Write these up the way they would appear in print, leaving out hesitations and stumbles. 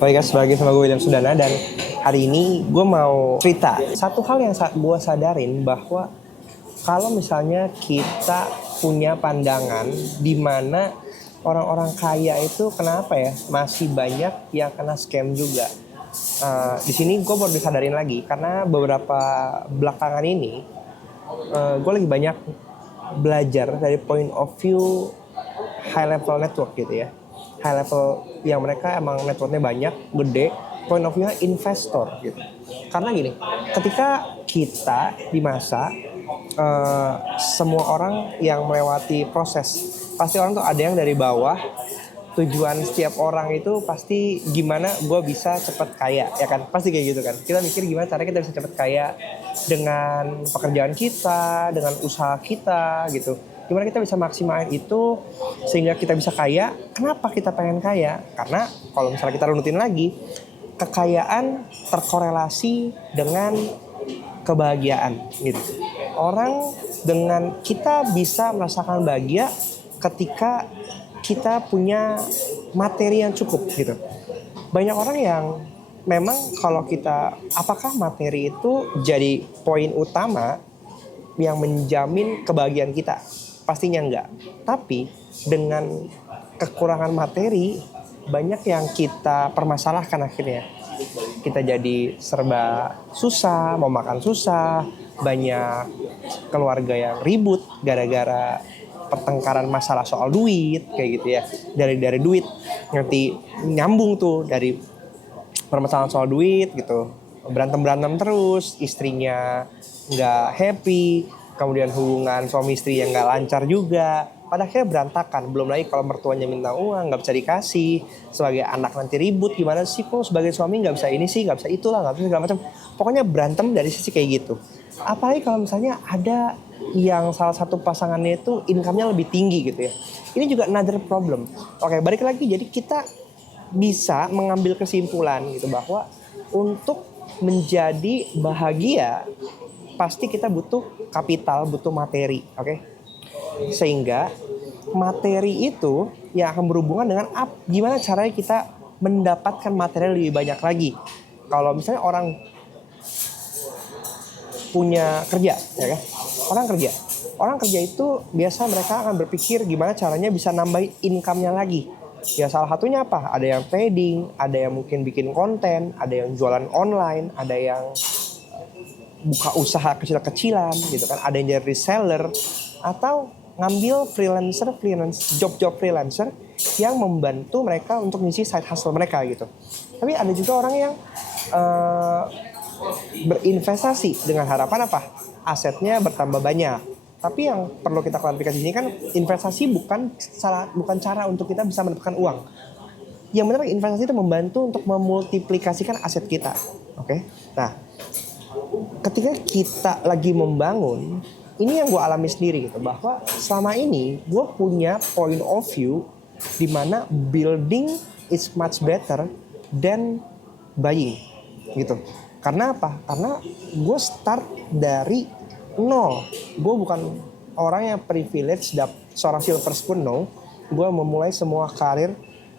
Oke guys, balik sama gue William Sudana dan hari ini gue mau cerita satu hal yang gue sadarin bahwa kalau misalnya kita punya pandangan di mana orang-orang kaya itu kenapa ya masih banyak yang kena scam juga. Di sini gue baru disadarin lagi karena beberapa belakangan ini gue lagi banyak belajar dari point of view high level network gitu ya. High level yang mereka emang networknya banyak, gede, point of view-nya investor gitu. Karena gini, ketika kita di masa semua orang yang melewati proses, pasti orang tuh ada yang dari bawah. Tujuan setiap orang itu pasti gimana gue bisa cepet kaya, ya kan? Pasti kayak gitu kan. Kita mikir gimana caranya kita bisa cepet kaya dengan pekerjaan kita, dengan usaha kita gitu. Gimana kita bisa maksimalin itu sehingga kita bisa kaya. Kenapa kita pengen kaya? Karena kalau misalnya kita runutin lagi, kekayaan terkorelasi dengan kebahagiaan gitu. Orang dengan kita bisa merasakan bahagia ketika kita punya materi yang cukup gitu. Banyak orang yang memang kalau kita, apakah materi itu jadi poin utama yang menjamin kebahagiaan kita? Pastinya enggak. Tapi dengan kekurangan materi banyak yang kita permasalahkan akhirnya. Kita jadi serba susah, mau makan susah, banyak keluarga yang ribut gara-gara pertengkaran masalah soal duit kayak gitu ya. Dari duit nanti nyambung tuh dari permasalahan soal duit gitu. Berantem terus, istrinya nggak happy, kemudian hubungan suami istri yang nggak lancar juga, pada akhirnya berantakan. Belum lagi kalau mertuanya minta uang nggak bisa dikasih, sebagai anak nanti ribut gimana sih kok sebagai suami nggak bisa ini sih, nggak bisa itulah, nggak bisa segala macam. Pokoknya berantem dari sisi kayak gitu. Apalagi kalau misalnya ada yang salah satu pasangannya itu income-nya lebih tinggi gitu ya. Ini juga another problem. Oke, balik lagi, jadi kita bisa mengambil kesimpulan gitu bahwa untuk menjadi bahagia pasti kita butuh kapital, butuh materi, oke? Sehingga materi itu yang akan berhubungan dengan gimana caranya kita mendapatkan materi lebih banyak lagi. Kalau misalnya orang punya kerja, ya kan? Orang kerja itu biasa mereka akan berpikir gimana caranya bisa nambahin income-nya lagi. Ya salah satunya apa? Ada yang trading, ada yang mungkin bikin konten, ada yang jualan online, ada yang buka usaha kecil-kecilan gitu kan, ada yang jadi reseller atau ngambil job freelancer yang membantu mereka untuk ngisi side hustle mereka gitu. Tapi ada juga orang yang berinvestasi dengan harapan apa? Asetnya bertambah banyak. Tapi yang perlu kita klarifikasi di sini kan investasi bukan cara untuk kita bisa mendapatkan uang. Yang benar investasi itu membantu untuk memultiplikasikan aset kita. Oke? Nah, ketika kita lagi membangun, ini yang gue alami sendiri gitu, bahwa selama ini gue punya point of view di mana building is much better than buying gitu. Karena apa? Karena gue start dari nol. Gue bukan orang yang privilege seorang silver spoon, no. Gue memulai semua karir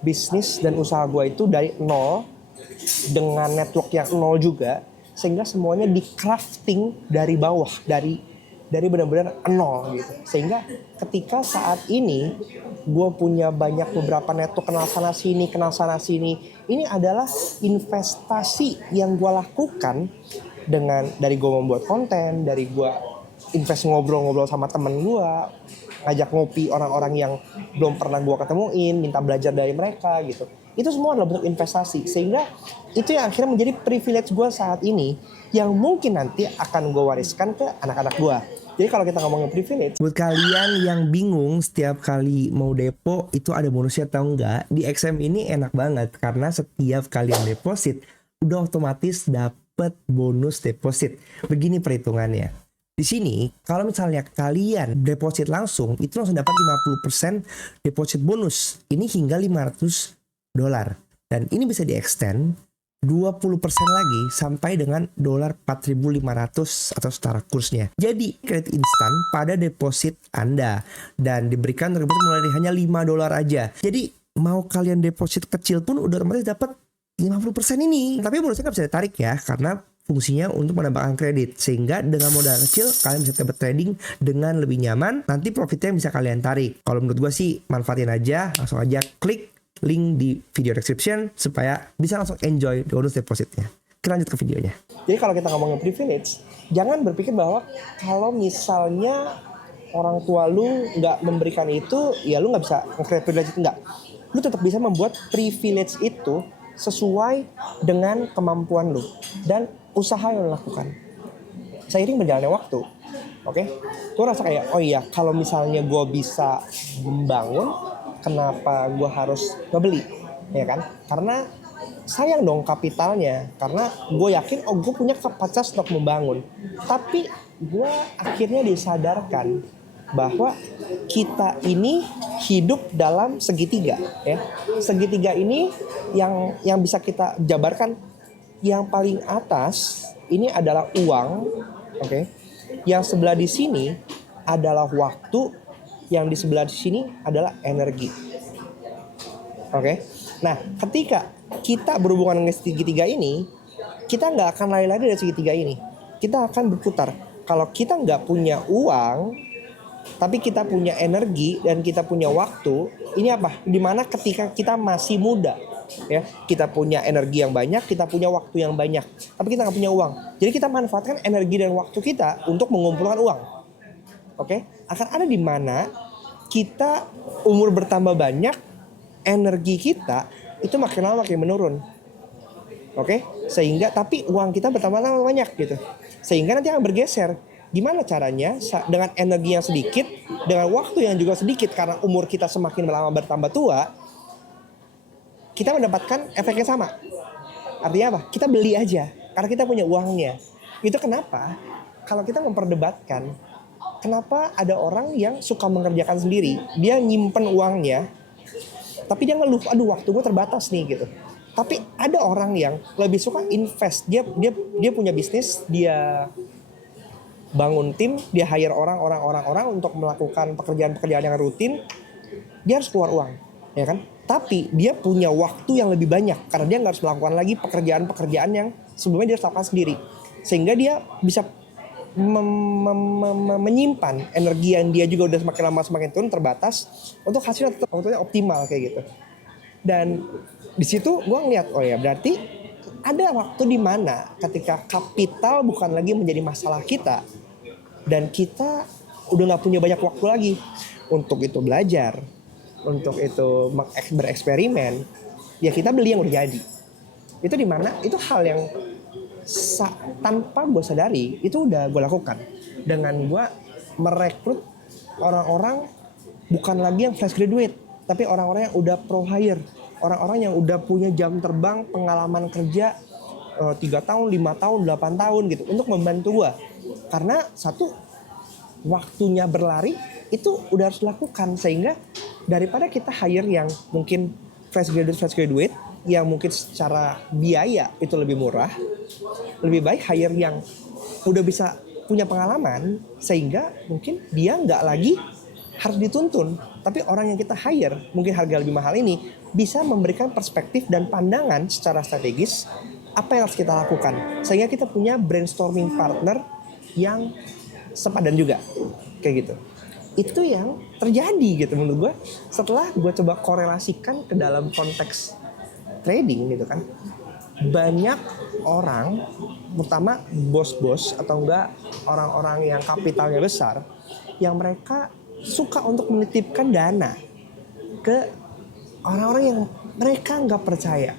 bisnis dan usaha gue itu dari nol, dengan network yang nol juga, sehingga semuanya di crafting dari bawah, dari benar-benar nol gitu. Sehingga ketika saat ini gue punya beberapa network, kenal sana sini, ini adalah investasi yang gue lakukan dari gue membuat konten, dari gue invest ngobrol-ngobrol sama temen gue, ngajak ngopi orang-orang yang belum pernah gue ketemuin, minta belajar dari mereka gitu. Itu semua adalah bentuk investasi, sehingga itu yang akhirnya menjadi privilege gue saat ini, yang mungkin nanti akan gue wariskan ke anak-anak gue. Jadi kalau kita ngomongin privilege, buat kalian yang bingung setiap kali mau depo itu ada bonusnya atau enggak, di XM ini enak banget karena setiap kalian deposit udah otomatis dapet bonus deposit. Begini perhitungannya. Di sini kalau misalnya kalian deposit langsung itu langsung dapat 50% deposit bonus. Ini hingga $500. Dan ini bisa di-extend 20% lagi sampai dengan $4.500 atau setara kursnya. Jadi kredit instan pada deposit Anda dan diberikan deposit mulai dari hanya $5 aja. Jadi mau kalian deposit kecil pun udah otomatis dapat 50% ini. Tapi bonusnya nggak bisa ditarik ya, karena fungsinya untuk menambahkan kredit. Sehingga dengan modal kecil kalian bisa dapat trading dengan lebih nyaman. Nanti profitnya bisa kalian tarik. Kalau menurut gue sih manfaatin aja. Langsung aja klik link di video description supaya bisa langsung enjoy bonus depositnya. Kita lanjut ke videonya. Jadi kalau kita ngomongin privilege, jangan berpikir bahwa kalau misalnya orang tua lu nggak memberikan itu, ya lu nggak bisa nge-create privilege itu. Nggak. Lu tetap bisa membuat privilege itu sesuai dengan kemampuan lu dan usaha yang lu lakukan. Seiring berjalannya waktu, oke? Gue rasa kayak, oh iya, kalau misalnya gue bisa membangun, kenapa gue harus ngebeli, ya kan? Karena sayang dong kapitalnya, karena gue yakin, oh gue punya kapasitas untuk membangun. Tapi gue akhirnya disadarkan bahwa kita ini hidup dalam segitiga, ya. Segitiga ini yang bisa kita jabarkan, yang paling atas ini adalah uang, oke. Yang sebelah di sini adalah waktu, yang di sebelah di sini adalah energi. Oke. Nah, ketika kita berhubungan dengan segitiga ini, kita nggak akan lari-lari dari segitiga ini. Kita akan berputar. Kalau kita nggak punya uang, tapi kita punya energi dan kita punya waktu, ini apa? Dimana ketika kita masih muda, ya, kita punya energi yang banyak, kita punya waktu yang banyak, tapi kita nggak punya uang. Jadi kita manfaatkan energi dan waktu kita untuk mengumpulkan uang. Oke? Akan ada di mana kita umur bertambah banyak, energi kita itu makin lama makin menurun. Oke? Sehingga tapi uang kita bertambah banyak gitu. Sehingga nanti akan bergeser. Gimana caranya dengan energi yang sedikit, dengan waktu yang juga sedikit, karena umur kita semakin lama bertambah tua, kita mendapatkan efek yang sama. Artinya apa? Kita beli aja, karena kita punya uangnya. Itu kenapa kalau kita memperdebatkan, kenapa ada orang yang suka mengerjakan sendiri, dia nyimpen uangnya, tapi dia ngeluh, aduh waktu gue terbatas nih gitu. Tapi ada orang yang lebih suka invest, dia punya bisnis, dia bangun tim, dia hire orang untuk melakukan pekerjaan-pekerjaan yang rutin, dia harus keluar uang, ya kan? Tapi dia punya waktu yang lebih banyak karena dia nggak harus melakukan lagi pekerjaan-pekerjaan yang sebelumnya dia harus lakukan sendiri, sehingga dia bisa menyimpan energi yang dia juga udah semakin lama semakin turun terbatas untuk hasilnya tetap optimal kayak gitu. Dan di situ gue ngeliat, oh ya berarti ada waktu di mana ketika kapital bukan lagi menjadi masalah kita dan kita udah nggak punya banyak waktu lagi untuk itu belajar, untuk itu bereksperimen, ya kita beli yang udah jadi. Itu di mana itu hal yang tanpa gue sadari itu udah gue lakukan dengan gue merekrut orang-orang bukan lagi yang fresh graduate, tapi orang-orang yang udah pro hire, orang-orang yang udah punya jam terbang, pengalaman kerja 3 tahun, 5 tahun, 8 tahun gitu untuk membantu gue. Karena satu, waktunya berlari itu udah harus dilakukan, sehingga daripada kita hire yang mungkin fresh graduate yang mungkin secara biaya itu lebih murah, lebih baik hire yang udah bisa punya pengalaman sehingga mungkin dia nggak lagi harus dituntun, tapi orang yang kita hire mungkin harga lebih mahal ini bisa memberikan perspektif dan pandangan secara strategis apa yang harus kita lakukan, sehingga kita punya brainstorming partner yang sepadan juga kayak gitu. Itu yang terjadi gitu menurut gue setelah gue coba korelasikan ke dalam konteks trading gitu kan. Banyak orang, terutama bos-bos atau enggak orang-orang yang kapitalnya besar, yang mereka suka untuk menitipkan dana ke orang-orang yang mereka nggak percaya.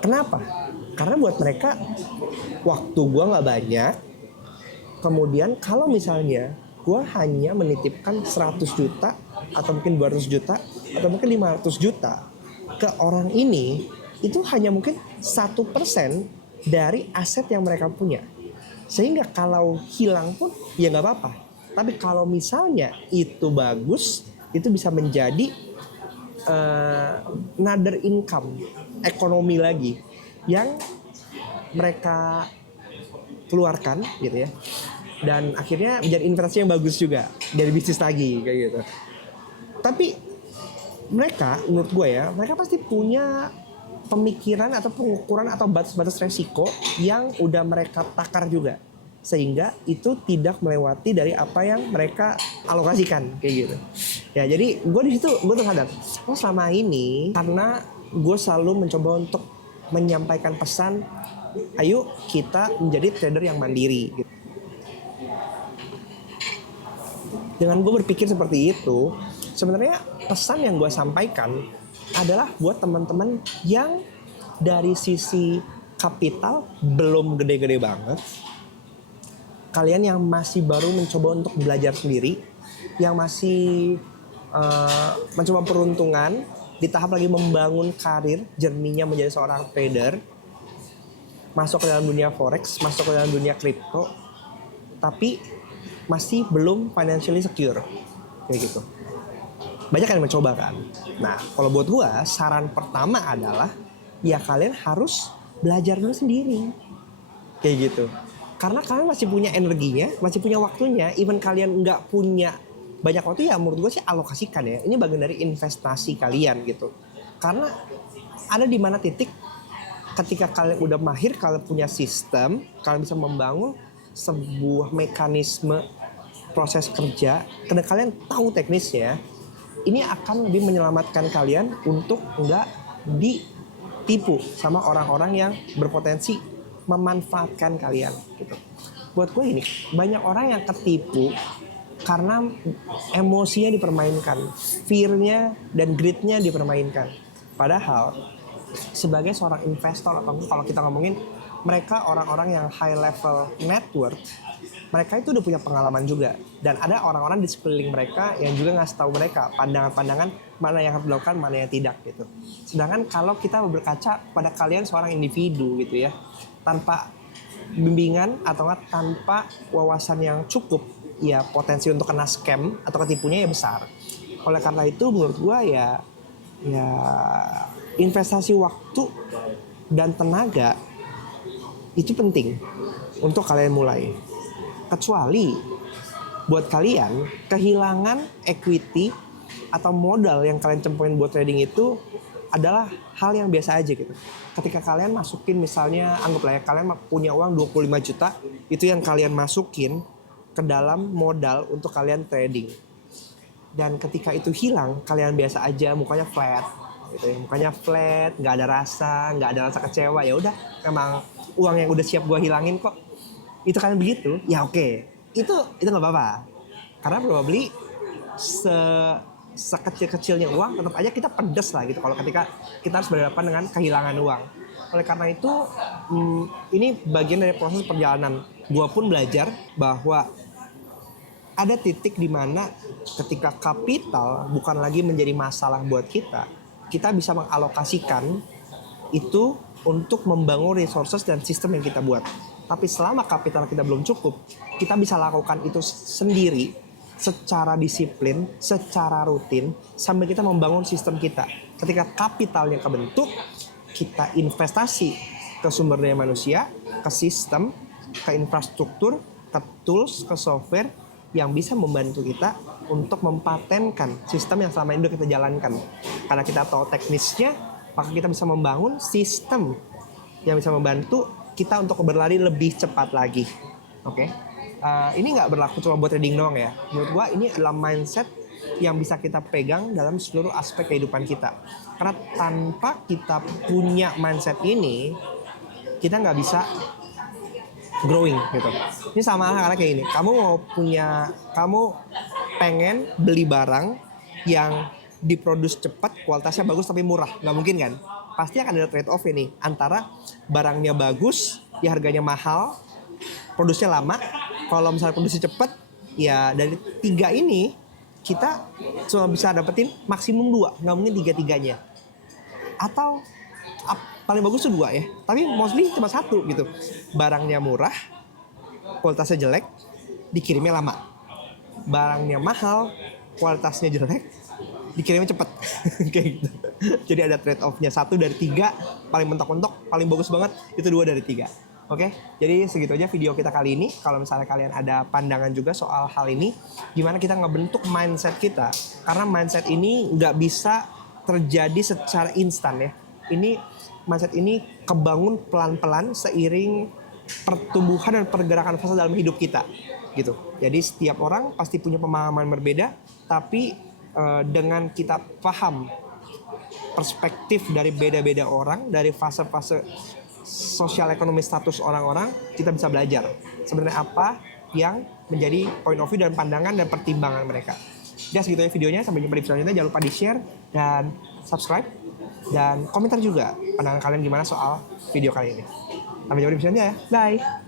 Kenapa? Karena buat mereka waktu gue nggak banyak. Kemudian kalau misalnya gue hanya menitipkan 100 juta atau mungkin 200 juta atau mungkin 500 juta ke orang ini, itu hanya mungkin 1% dari aset yang mereka punya. Sehingga kalau hilang pun ya nggak apa-apa. Tapi kalau misalnya itu bagus, itu bisa menjadi another income, ekonomi lagi yang mereka keluarkan gitu ya. Dan akhirnya menjadi investasi yang bagus juga dari bisnis lagi kayak gitu. Tapi mereka, menurut gue ya, mereka pasti punya pemikiran atau pengukuran atau batas-batas resiko yang udah mereka takar juga, sehingga itu tidak melewati dari apa yang mereka alokasikan kayak gitu. Ya jadi gue di situ gue tuh sadar, selama ini karena gue selalu mencoba untuk menyampaikan pesan, ayo kita menjadi trader yang mandiri gitu. Dengan gue berpikir seperti itu, sebenarnya pesan yang gue sampaikan adalah buat teman-teman yang dari sisi kapital belum gede-gede banget, kalian yang masih baru mencoba untuk belajar sendiri, yang masih mencoba peruntungan di tahap lagi membangun karir, journey-nya menjadi seorang trader, masuk ke dalam dunia forex, masuk ke dalam dunia kripto, tapi masih belum financially secure kayak gitu. Banyak yang mencoba kan. Nah, kalau buat gua saran pertama adalah ya kalian harus belajar dulu sendiri kayak gitu. Karena kalian masih punya energinya, masih punya waktunya. Even kalian nggak punya banyak waktu, ya menurut gua sih alokasikan ya. Ini bagian dari investasi kalian gitu. Karena ada di mana titik ketika kalian udah mahir, kalian punya sistem, kalian bisa membangun sebuah mekanisme proses kerja, karena kalian tahu teknisnya, ini akan lebih menyelamatkan kalian untuk nggak ditipu sama orang-orang yang berpotensi memanfaatkan kalian gitu. Buat gue ini, banyak orang yang ketipu karena emosinya dipermainkan, fear-nya dan greed-nya dipermainkan. Padahal sebagai seorang investor, atau kalau kita ngomongin mereka orang-orang yang high level net worth, mereka itu udah punya pengalaman juga, dan ada orang-orang di sekeliling mereka yang juga ngasih tahu mereka pandangan-pandangan mana yang harus dilakukan, mana yang tidak gitu. Sedangkan kalau kita berkaca pada kalian seorang individu gitu ya, tanpa bimbingan atau tanpa wawasan yang cukup, ya potensi untuk kena scam atau ketipunya ya besar. Oleh karena itu menurut gua ya investasi waktu dan tenaga itu penting untuk kalian mulai. Kecuali buat kalian kehilangan equity atau modal yang kalian cemplungin buat trading itu adalah hal yang biasa aja gitu. Ketika kalian masukin, misalnya anggaplah ya kalian punya uang 25 juta, itu yang kalian masukin ke dalam modal untuk kalian trading. Dan ketika itu hilang, kalian biasa aja, mukanya flat gitu ya, mukanya flat, nggak ada rasa kecewa, ya udah memang uang yang udah siap gua hilangin kok. Itu kan begitu, ya oke. Itu nggak apa-apa. Karena probably sekecil-kecilnya uang, tetap aja kita pedes lah gitu kalau ketika kita harus berhadapan dengan kehilangan uang. Oleh karena itu, ini bagian dari proses perjalanan. Gua pun belajar bahwa ada titik di mana ketika kapital bukan lagi menjadi masalah buat kita bisa mengalokasikan itu untuk membangun resources dan sistem yang kita buat. Tapi selama kapital kita belum cukup, kita bisa lakukan itu sendiri secara disiplin, secara rutin, sambil kita membangun sistem kita. Ketika kapitalnya kebentuk, kita investasi ke sumber daya manusia, ke sistem, ke infrastruktur, ke tools, ke software yang bisa membantu kita untuk mempatenkan sistem yang selama ini kita jalankan. Karena kita tahu teknisnya, maka kita bisa membangun sistem yang bisa membantu kita untuk berlari lebih cepat lagi. Oke? Ini nggak berlaku cuma buat trading doang ya. Menurut gua ini adalah mindset yang bisa kita pegang dalam seluruh aspek kehidupan kita. Karena tanpa kita punya mindset ini, kita nggak bisa growing gitu. Ini sama halnya kayak ini. Kamu pengen beli barang yang diproduksi cepat, kualitasnya bagus tapi murah, nggak mungkin kan? Pasti akan ada trade off ini antara barangnya bagus, ya harganya mahal, produksinya lama. Kalau misalnya produksi cepat, ya dari 3 ini kita cuma bisa dapetin maksimum 2, nggak mungkin 3-3-nya. Atau paling bagus tuh 2 ya, tapi mostly cuma 1 gitu. Barangnya murah, kualitasnya jelek, dikirimnya lama. Barangnya mahal, kualitasnya jelek, dikirimnya cepet. Kayak gitu. Jadi ada trade off-nya. 1 dari 3 paling mentok-mentok, paling bagus banget itu 2 dari 3. Oke, jadi segitu aja video kita kali ini. Kalau misalnya kalian ada pandangan juga soal hal ini, gimana kita ngebentuk mindset kita, karena mindset ini nggak bisa terjadi secara instan ya. Ini mindset ini kebangun pelan-pelan seiring pertumbuhan dan pergerakan fase dalam hidup kita gitu. Jadi setiap orang pasti punya pemahaman berbeda, tapi dengan kita paham perspektif dari beda-beda orang, dari fase-fase sosial ekonomi status orang-orang, kita bisa belajar sebenarnya apa yang menjadi point of view dan pandangan dan pertimbangan mereka. Ya segitu ya videonya, sampai jumpa di video selanjutnya. Jangan lupa di share dan subscribe dan komentar juga pandangan kalian gimana soal video kali ini. Sampai jumpa di video selanjutnya ya, bye.